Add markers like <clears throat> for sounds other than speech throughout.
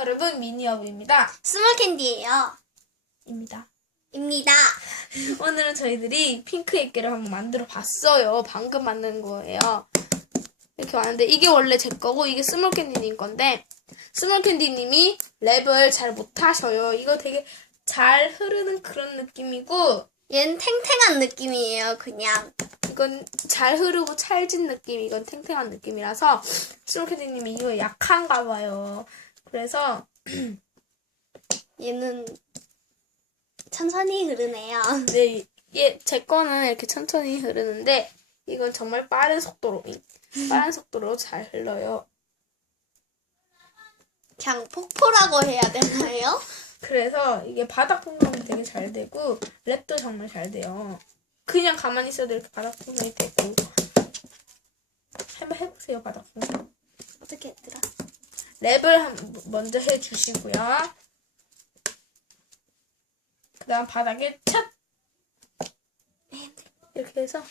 여러분 미니어브입니다. 스몰 캔디예요. 입니다. 입니다. <laughs> 오늘은 저희들이 핑크 액기를 한번 만들어 봤어요. 방금 만든 거예요. 이렇게 왔는데 이게 원래 제 거고 이게 스몰 캔디님 건데 스몰 캔디님이 랩을 잘 못하셔요. 이거 되게 잘 흐르는 그런 느낌이고 얘는 탱탱한 느낌이에요, 그냥. 이건 잘 흐르고 찰진 느낌, 이건 탱탱한 느낌이라서 스몰 캔디님이 이거 약한가 봐요. 그래서 <clears throat> 얘는 천천히 흐르네요. <laughs> 네, 얘, 제 거는 이렇게 천천히 흐르는데, 이건 정말 빠른 속도로, 빠른 속도로 잘 흘러요. 그냥 폭포라고 해야 되나요? <laughs> 그래서 이게 바닥 풍선이 되게 잘 되고, 랩도 정말 잘 돼요. 그냥 가만히 있어도 이렇게 바닥 풍선이 되고. 한번 해보세요, 바닥 풍선. 어떻게 했더라? 랩을 한, 먼저 해주시고요. 그 다음 바닥에 찹! 이렇게 해서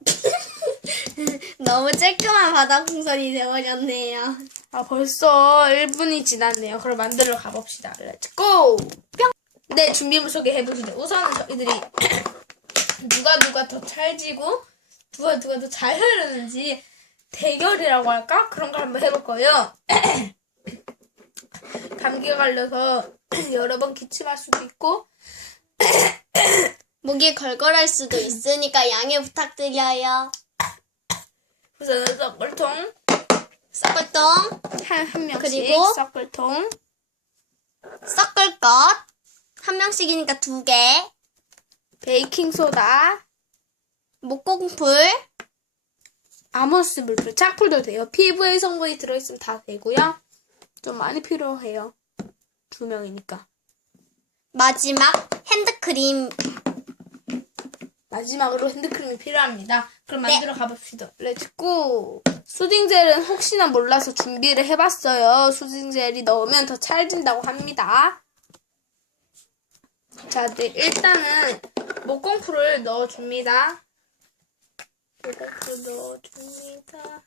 <laughs> 너무 쬐끔한 바닥 풍선이 되어버렸네요. 아, 벌써 1분이 지났네요. 그럼 만들러 가봅시다. 렛츠 고! 뿅! 네, 준비물 소개해보시죠. 우선은 저희들이 <clears throat> 누가 누가 더 찰지고 누가 누가 더 잘 흐르는지 대결이라고 할까? 그런 걸 한번 해볼 거예요. <clears throat> 감기가 걸려서 <clears throat> 여러 번 기침할 수도 있고 <clears throat> 목이 걸걸할 수도 있으니까 양해 부탁드려요. 우선은 썩을통 썩을 똥, 한, 한 명씩 그리고? 썩을통 썩을 것. 한 명씩이니까 두 개. 베이킹 소다 목공풀, 아모스 물풀, 짝풀도 돼요. 피부에 성분이 들어있으면 다 되고요. 좀 많이 필요해요. 두 명이니까. 마지막 핸드크림. 마지막으로 핸드크림이 필요합니다. 그럼 네. 만들어 가봅시다. 렛츠고! 수딩젤은 혹시나 몰라서 준비를 해봤어요. 수딩젤이 넣으면 더 찰진다고 합니다. 자, 네, 일단은 목공풀을 넣어줍니다. 목공풀 넣어줍니다.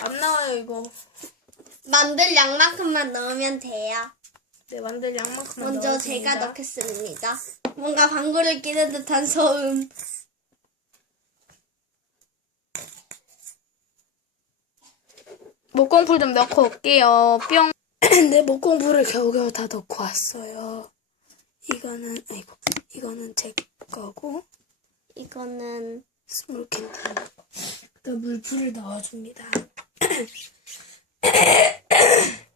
안 나와요, 이거. 만들 양만큼만 넣으면 돼요. 네, 만들 양만큼만 먼저 넣어줍니다. 제가 넣겠습니다. 뭔가 방구를 끼는 듯한 소음. 목공풀 좀 넣고 올게요. 뿅. <clears throat> 네, 목공풀을 겨우겨우 다 넣고 왔어요. 이거는, 아이고, 이거는 제 거고, 이거는 스몰 캔디. 그다음 물풀을 넣어줍니다. <coughs>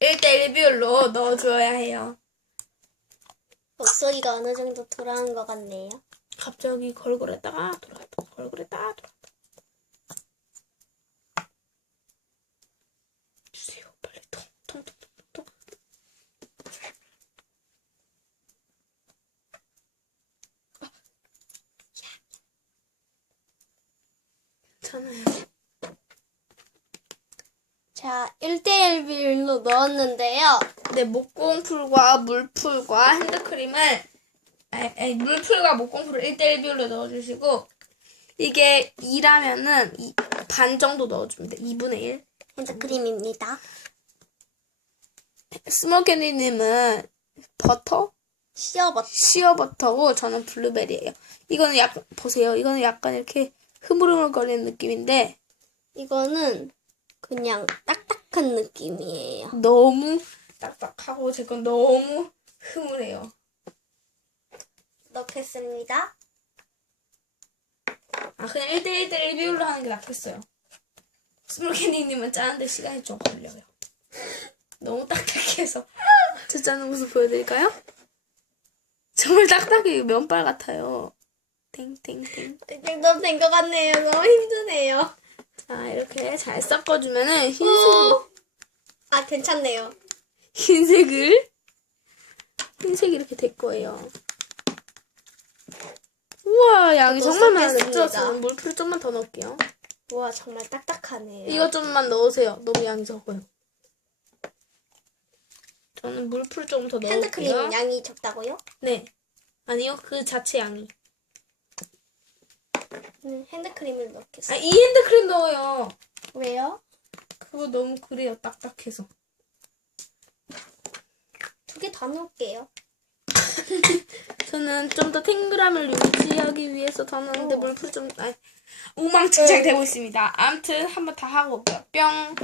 1대1 비율로 넣어줘야 해요. 목소리가 어느 정도 돌아온 것 같네요. 갑자기 걸걸했다가 돌아갔다, 돌아갔다. 주세요, 빨리 통, 통, 통, 통, 통. 아. 괜찮아요. 자, 1대1 비율로 넣었는데요. 네, 목공풀과 물풀과 핸드크림을 아니, 아니, 물풀과 목공풀을 1대1 비율로 넣어주시고 이게 2라면은 반 정도 넣어줍니다. 2분의 1. 핸드크림입니다. 스몰 캔디님은 버터? 시어버터. 시어버터고 저는 블루베리예요. 이거는 약간 보세요. 이거는 약간 이렇게 흐물흐물거리는 느낌인데 이거는 그냥 딱딱한 느낌이에요. 너무 딱딱하고 제 건 너무 흐물해요. 넣겠습니다. 아 그냥 1대1 대1 비율로 하는 게 낫겠어요. 스몰 캔디님은 짜는데 시간이 좀 걸려요. 너무 딱딱해서 <laughs> 저 짜는 모습 보여드릴까요? 정말 딱딱해요. 면발 같아요. 땡땡땡. 땡땡도 된 것 같네요. 너무 힘드네요. 자 이렇게 잘 섞어주면은 흰색 어. 아, 괜찮네요. 흰색을 흰색이 이렇게 될 거예요. 우와 양이 저도 정말 많았죠? 섞겠습니다. 저는 물풀 좀만 더 넣을게요. 와, 정말 딱딱하네요. 이거 좀만 넣으세요. 너무 양이 적어요. 저는 물풀 조금 더 넣을게요. 핸드크림 양이 적다고요? 네. 아니요. 그 자체 양이. 음, 핸드크림을 아, 넣겠습니다. 이 핸드크림 넣어요. 왜요? 그 그거 너무 그래요. 딱딱해서. 두 개 다 넣을게요. <laughs> 저는 좀 더 탱글함을 유지하기 위해서 더 넣는데 물풀 좀 아니, 엉망진창 되고 있습니다. 암튼 한번 다 하고 올게요. 뿅.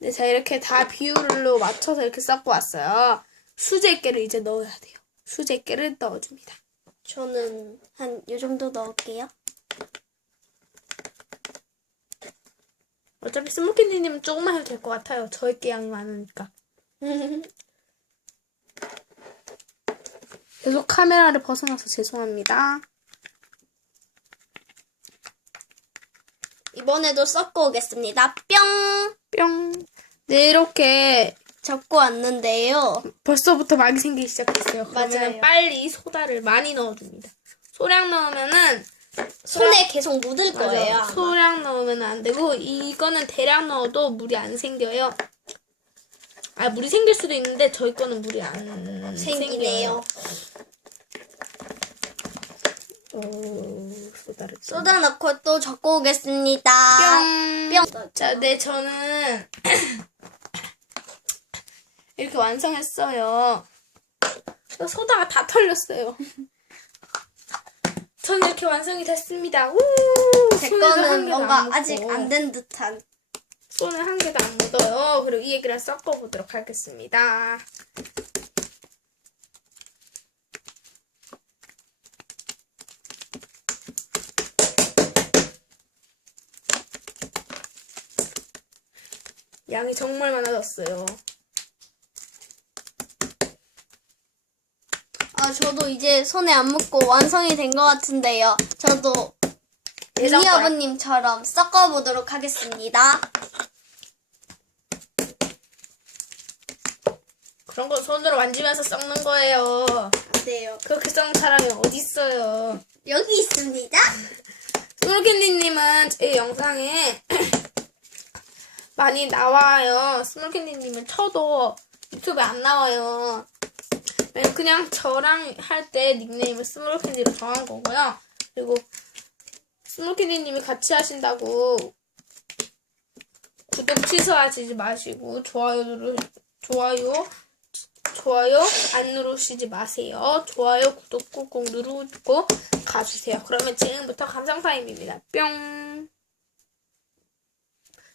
네, 자 이렇게 다 비율로 맞춰서 이렇게 섞고 왔어요. 수제깨를 이제 넣어야 돼요. 수제깨를 넣어줍니다. 저는 한 요 정도 넣을게요. 어차피 스모키니님은 조금만 해도 될 것 같아요. 저의 게 양이 많으니까. <laughs> 계속 카메라를 벗어나서 죄송합니다. 이번에도 섞어 오겠습니다. 뿅! 뿅. 네, 이렇게 적고 왔는데요. 벌써부터 많이 생기기 시작했어요. 그러면 맞아요. 빨리 소다를 많이 넣어줍니다. 소량 넣으면은 손에 계속 묻을 거예요. 맞아. 아마. 소량 넣으면 안 되고 이거는 대량 넣어도 물이 안 생겨요. 아 물이 생길 수도 있는데 저희 거는 물이 안 생기네요. 오, 소다를 좀. 소다 넣고 또 적고 오겠습니다. 뿅. 뿅. 자, 네 저는 이렇게 완성했어요. 어, 소다가 다 털렸어요. <laughs> 저는 이렇게 완성이 됐습니다. 우! 제한 거는 개도 뭔가 안 아직 묻고. 안된 듯한. 손에 한 개도 안 묻어요. 그리고 이 얘기를 섞어보도록 하겠습니다. 양이 정말 많아졌어요. 아, 저도 이제 손에 안 묻고 완성이 된 것 같은데요. 저도 예전 거랑- 아버님처럼 섞어보도록 하겠습니다. 그런 거 손으로 만지면서 섞는 거예요. 안 돼요. 그렇게 썩는 사람이 어딨어요. 여기 있습니다. <laughs> 스몰캔디님은 제 영상에 <clears throat> 많이 나와요. 스몰캔디님은 쳐도 유튜브에 안 나와요. 왜냐면 그냥 저랑 할 때 닉네임을 스몰캔디로 정한 거고요. 그리고 스몰캔디님이 같이 하신다고 구독 취소하시지 마시고 좋아요를 좋아요 좋아요 안 누르시지 마세요. 좋아요 구독 꾹꾹 누르고 가주세요. 그러면 지금부터 감상 타임입니다. 뿅.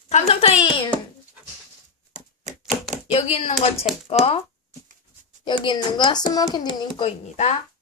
감상 타임. 여기 있는 건 제 거. 여기 있는 건 스몰 캔디님 거입니다.